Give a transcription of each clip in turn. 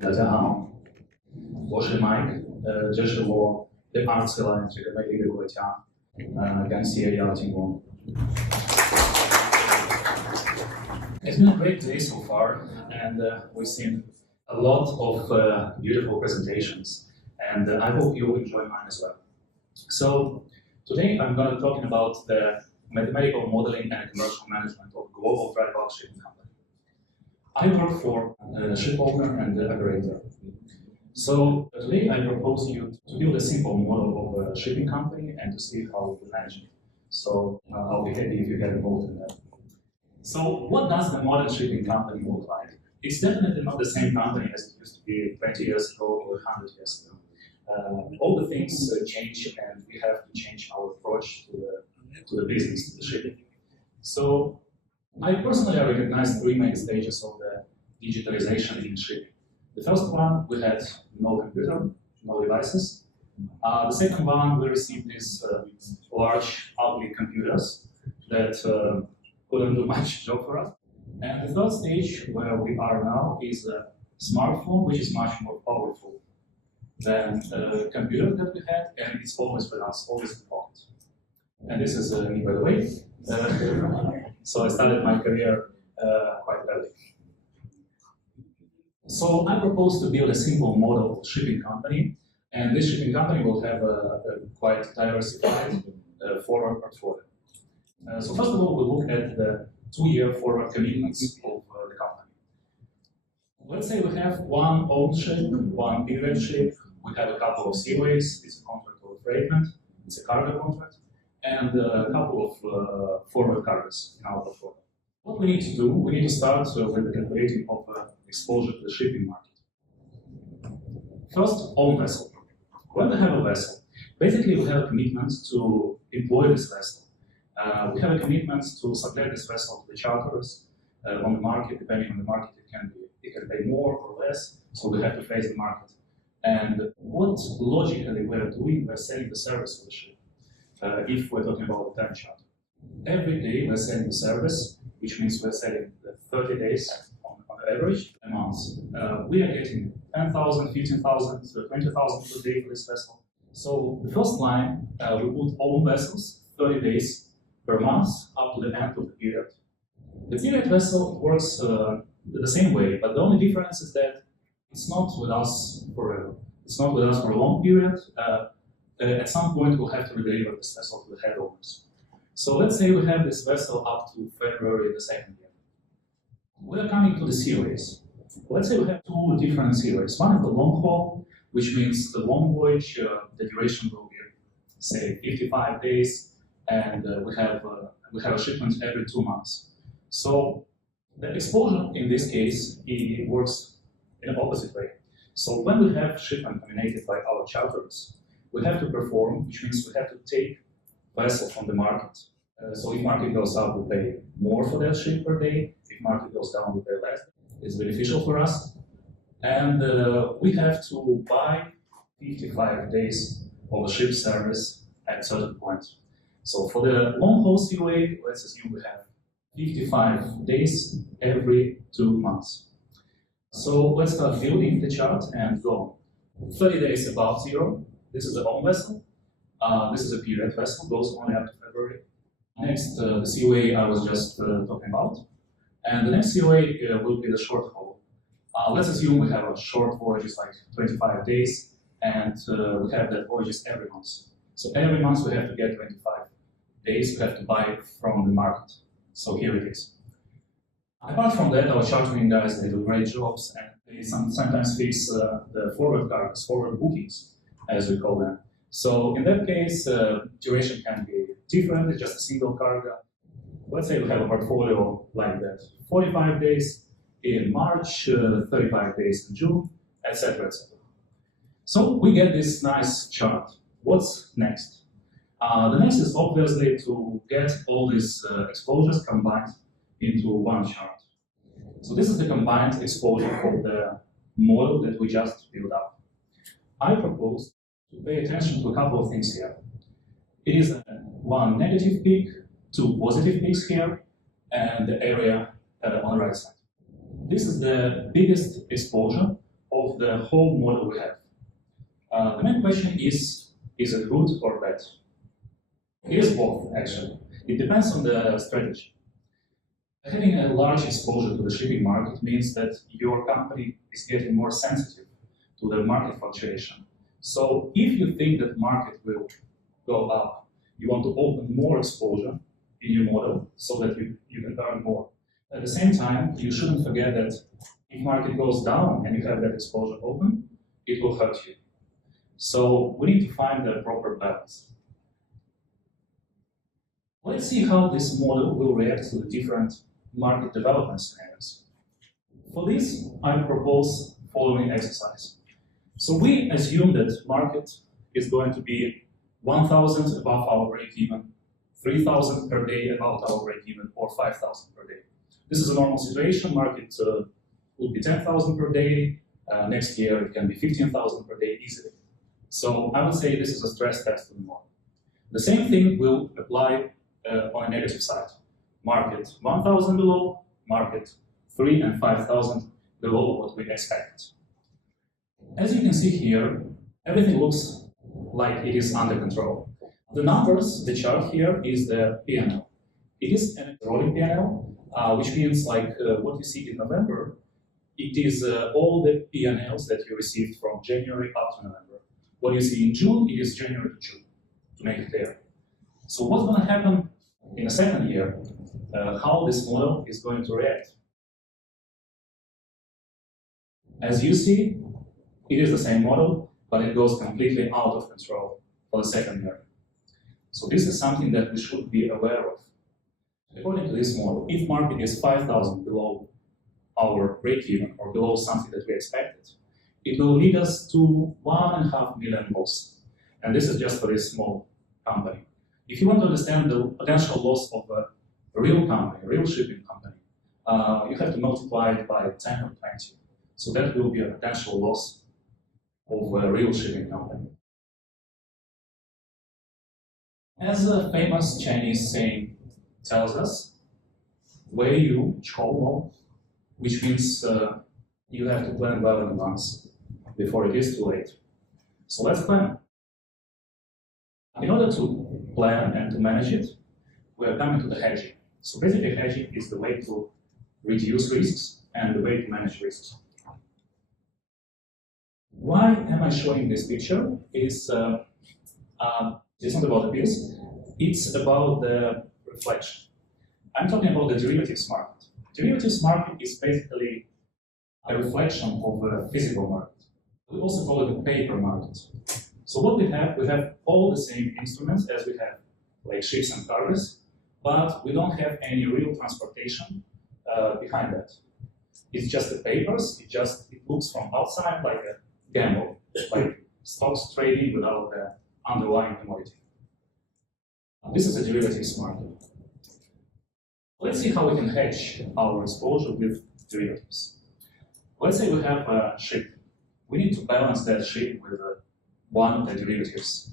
大家好，我是 Mike，这是我第二次来这个美丽的国家，感谢邀请我。It's been a great day so far, and we've seen a lot of beautiful presentations, and I hope you enjoy mine as well. So today I'm going to be talking about the mathematical modeling and commercial management of global dry bulk shipping company. I work for a ship owner and the operator. So today I propose you to build a simple model of a shipping company and to see how we manage it. So I'll be happy if you get involved in that. So what does the modern shipping company look like? It's definitely not the same company as it used to be 20 years ago or 100 years ago. All the things change, and we have to change our approach to the business, to the shipping. So I personally recognize three main stages of the digitalization in shipping. The first one, we had no computer, no devices. The second one, we received these large, ugly computers that couldn't do much job for us. And the third stage, where we are now, is a smartphone, which is much more powerful than the computer that we had, and it's always with us, always in the pocket. And this is me, by the way. So I started my career quite early. So I propose to build a simple model shipping company, and this shipping company will have a quite diversified forward portfolio. So first of all, we'll look at the 2-year forward commitments of the company. Let's say we have one owned ship, one period ship, we have a couple of COAs, it's a contract of affreightment, it's a cargo contract, and a couple of forward cargoes in our portfolio. What we need to do, we need to start with the calculating of exposure to the shipping market. First, own vessel. When we have a vessel, basically we have a commitment to employ this vessel. We have a commitment to sublet this vessel to the charterers on the market. Depending on the market, it can pay more or less, so we have to face the market. And what logically we're doing, we're selling the service of the ship. If we're talking about time charter, every day we're selling the service, which means we're selling the 30 days on average a month. We are getting 10,000, 15,000, 20,000 per day for this vessel. So the first line, we put own vessels, 30 days per month up to the end of the period. The period vessel works the same way, but the only difference is that it's not with us forever. It's not with us for a long period. At some point, we'll have to deliver this vessel to the head owners. So let's say we have this vessel up to February the 2nd year. We are coming to the COAs. Let's say we have two different COAs. One is the long haul, which means the long voyage, the duration will be, say, 55 days, and we have a shipment every 2 months. So the exposure in this case, it works in the opposite way. So when we have shipment nominated by our charterers, we have to perform, which means we have to take vessel from the market. So if market goes up, we pay more for that ship per day. If market goes down, we pay less. It's beneficial for us. And we have to buy 55 days of a ship service at a certain point. So for the long haul COA, let's assume we have 55 days every 2 months. So let's start building the chart and go. 30 days above zero. This is a own vessel. This is a period vessel, goes only up to February. Next, the COA I was just talking about. And the next COA will be the short haul. Let's assume we have a short voyage, like 25 days, and we have that voyages every month. So every month we have to get 25 days, we have to buy from the market. So here it is. Apart from that, our chartering guys, they do great jobs, and they sometimes fix the forward cargoes, forward bookings, as we call them. So in that case, duration can be different, it's just a single cargo. Let's say we have a portfolio like that. 45 days in March, 35 days in June, etc., etc. So we get this nice chart. What's next? The next is obviously to get all these exposures combined into one chart. So this is the combined exposure of the model that we just built up. I propose to pay attention to a couple of things here. It is one negative peak, two positive peaks here, and the area on the right side. This is the biggest exposure of of the whole model we have. The main question is it good or bad? It is both, actually. It depends on the strategy. Having a large exposure to the shipping market means that your company is getting more sensitive to the market fluctuation. So if you think that market will go up, you want to open more exposure in your model so that you can earn more. At the same time, you shouldn't forget that if market goes down and you have that exposure open, it will hurt you. So we need to find the proper balance. Let's see how this model will react to the different market development scenarios. For this, I propose following exercise. So we assume that market is going to be 1,000 above our break-even, 3,000 per day above our break-even, or 5,000 per day. This is a normal situation. Market will be 10,000 per day. Next year, it can be 15,000 per day easily. So I would say this is a stress test to the model. The same thing will apply on a negative side. Market 1,000 below, market 3 and 5,000 below what we expect. As you can see here, everything looks like it is under control. The numbers, the chart here is the P&L. It is an rolling P&L, which means like what you see in November, it is all the P&Ls that you received from January up to November. What you see in June, it is January to June, to make it clear. So what's going to happen in the second year, how this model is going to react? As you see, it is the same model, but it goes completely out of control for the second year. So this is something that we should be aware of. According to this model, if market is 5,000 below our break-even or below something that we expected, it will lead us to 1.5 million loss. And this is just for this small company. If you want to understand the potential loss of a real company, a real shipping company, you have to multiply it by 10 or 20. So that will be a potential loss of a real shipping company. As a famous Chinese saying tells us, 为有筹谋, which means you have to plan well in advance before it is too late. So let's plan. In order to plan and to manage it, we are coming to the hedging. So basically, hedging is the way to reduce risks and the way to manage risks. Why am I showing this picture? It's not about the piece, it's about the reflection. I'm talking about the derivatives market. Derivatives market is basically a reflection of the physical market. We also call it the paper market. So what we have all the same instruments as we have, like ships and cargoes, but we don't have any real transportation behind that. It's just the papers, it looks from outside like a gamble, like stocks trading without the underlying commodity. This is a derivatives market. Let's see how we can hedge our exposure with derivatives. Let's say we have a ship. We need to balance that ship with one of the derivatives.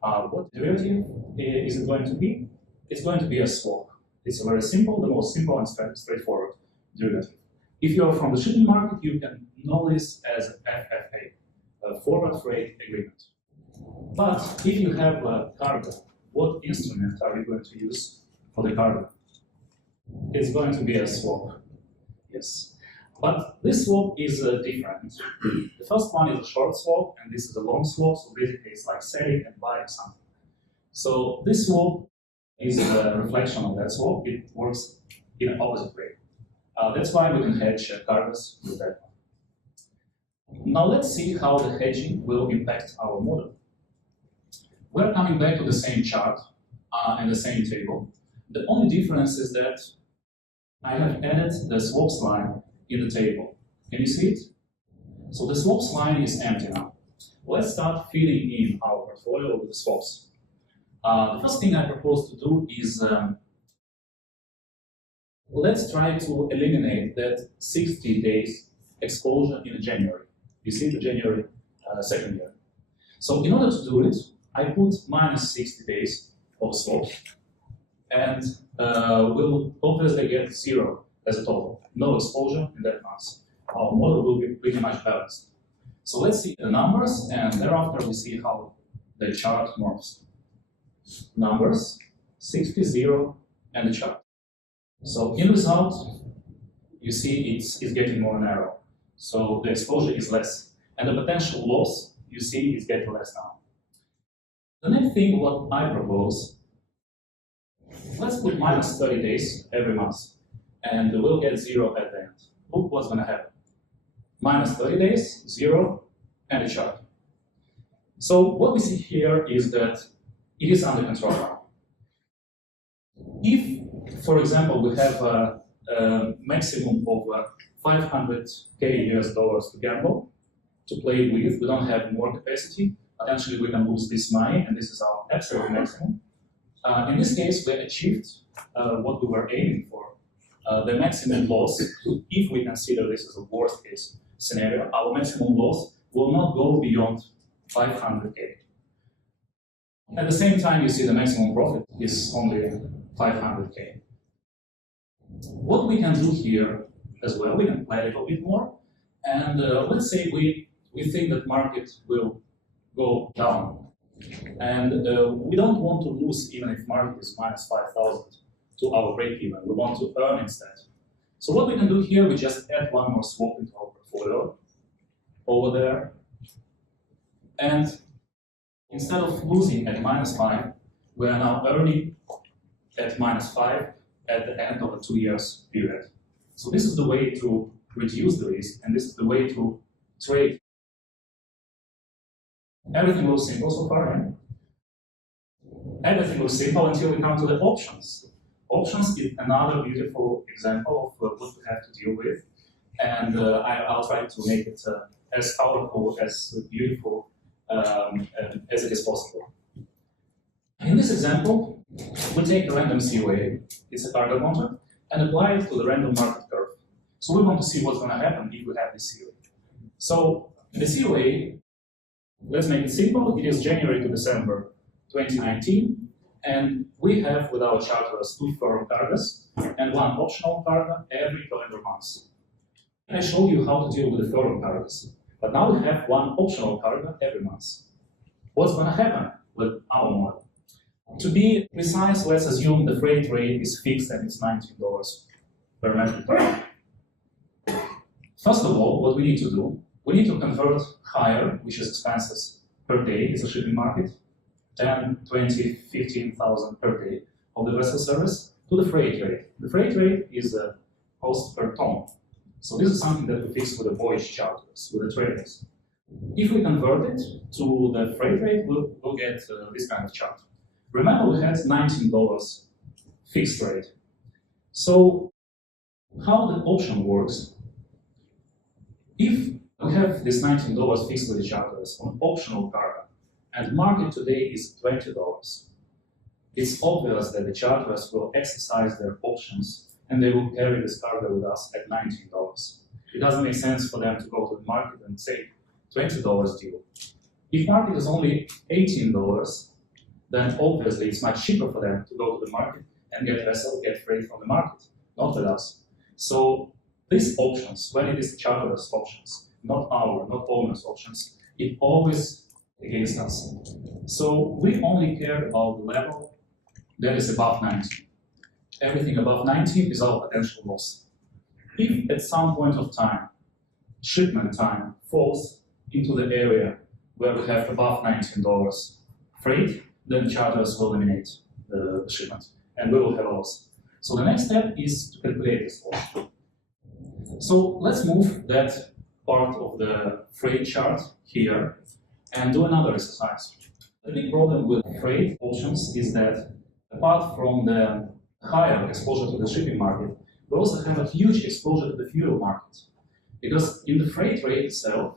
What derivative is it going to be? It's going to be a swap. It's very simple, the most simple and straightforward derivative. If you're from the shipping market, you can know this as FFA, a forward freight agreement. But if you have a cargo, what instrument are you going to use for the cargo? It's going to be a swap, yes. But this swap is different. The first one is a short swap, and this is a long swap, so basically it's like selling and buying something. So this swap is a reflection of that swap. It works in an opposite way. That's why we can hedge cargoes with that one. Now let's see how the hedging will impact our model. We're coming back to the same chart and the same table. The only difference is that I have added the swaps line in the table. Can you see it? So the swaps line is empty now. Let's start filling in our portfolio with the swaps. The first thing I propose to do is let's try to eliminate that 60 days exposure in January. You see the January second year. So in order to do it, I put minus 60 days of swaps, and we'll obviously get 0 as a total. No exposure in that month. Our model will be pretty much balanced. So let's see the numbers, and thereafter we see how the chart morphs. Numbers, 60, 0, and the chart. So in result, you see it's getting more narrow. So the exposure is less. And the potential loss, you see, is getting less now. The next thing, what I propose, let's put minus 30 days every month, and we'll get 0 at the end. Look what's going to happen. Minus 30 days, 0, and a chart. So what we see here is that it is under control now. If, for example, we have a maximum of 500K US dollars to gamble, to play with, we don't have more capacity, potentially we can lose this money, and this is our absolute maximum. In this case, we achieved what we were aiming for. The maximum loss, if we consider this as a worst case scenario, our maximum loss will not go beyond 500K. At the same time, you see the maximum profit is only 500K. What we can do here as well, we can play a little bit more, and let's say we think that market will go down, and we don't want to lose even if market is minus 5,000 to our break even. We want to earn instead. So what we can do here, we just add one more swap into our portfolio over there, and instead of losing at minus 5, we are now earning at minus 5 at the end of a 2 years period. So this is the way to reduce the risk, and this is the way to trade. Everything looks simple so far, right? Everything looks simple until we come to the options. Options is another beautiful example of what we have to deal with, and I'll try to make it as powerful, as beautiful as it is possible. In this example, we take a random COA, it's a target mounter, and apply it to the random market curve. So we want to see what's going to happen if we have this COA. So the COA, let's make it simple, it is January to December 2019, and we have with our charters 2 firm targets and 1 optional target every calendar month. I showed you how to deal with the firm targets, but now we have 1 optional target every month. What's going to happen with our model? To be precise, let's assume the freight rate is fixed and it's $19 per metric ton. First of all, what we need to do, we need to convert hire, which is expenses per day, is a shipping market, 10, 20, 15,000 per day of the vessel service, to the freight rate. The freight rate is the cost per ton. So this is something that we fix with the voyage charters, with the traders. If we convert it to the freight rate, we'll get this kind of chart. Remember, we had $19 fixed rate. So how the option works, if we have this $19 fixed with the charters on optional cargo, and market today is $20, it's obvious that the charters will exercise their options and they will carry this cargo with us at $19. It doesn't make sense for them to go to the market and say $20 deal. If market is only $18, then obviously it's much cheaper for them to go to the market and get vessel, get freight from the market, not with us. So these options, when it is charterers' options, not owners' options, it always against us. So we only care about the level that is above 90. Everything above 90 is our potential loss. If at some point of time, shipment time falls into the area where we have above $19 freight, then charters will eliminate the shipment, and we will have a loss. So the next step is to calculate this loss. So let's move that part of the freight chart here and do another exercise. The big problem with freight options is that apart from the higher exposure to the shipping market, we also have a huge exposure to the fuel market. Because in the freight rate itself,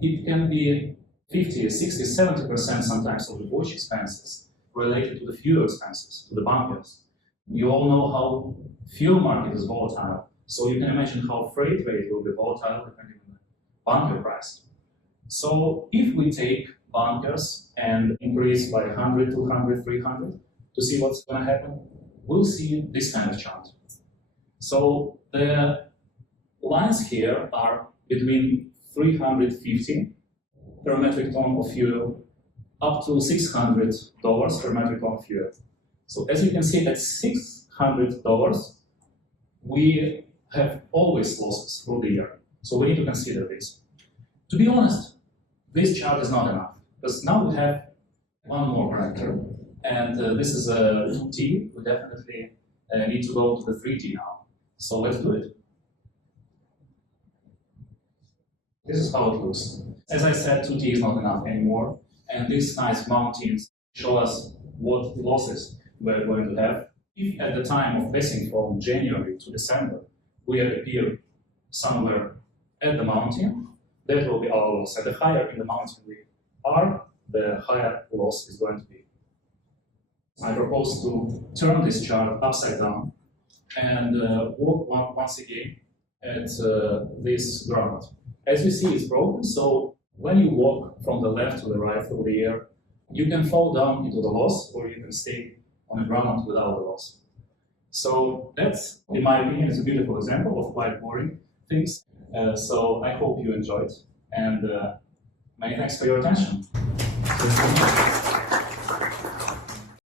it can be 50, 60, 70% sometimes of the voyage expenses related to the fuel expenses, to the bunkers. You all know how fuel market is volatile, so you can imagine how freight rate will be volatile depending on the bunker price. So if we take bunkers and increase by 100, 200, 300 to see what's going to happen, we'll see this kind of chart. So the lines here are between 350 per metric ton of fuel, up to $600 per metric ton of fuel. So as you can see, at $600, we have always losses through the year. So we need to consider this. To be honest, this chart is not enough, because now we have one more parameter, and this is a 2T. We definitely need to go to the 3T now. So let's do it. This is how it looks. As I said, 2T is not enough anymore, and these nice mountains show us what losses we're going to have. If at the time of passing from January to December, we appear somewhere at the mountain, that will be our loss. And the higher in the mountain we are, the higher loss is going to be. I propose to turn this chart upside down and look once again at this granite. As you see, it's broken, so when you walk from the left to the right through the air, you can fall down into the loss, or you can stay on the ground without the loss. So that's, in my opinion, is a beautiful example of quite boring things. So I hope you enjoyed, and many thanks for your attention.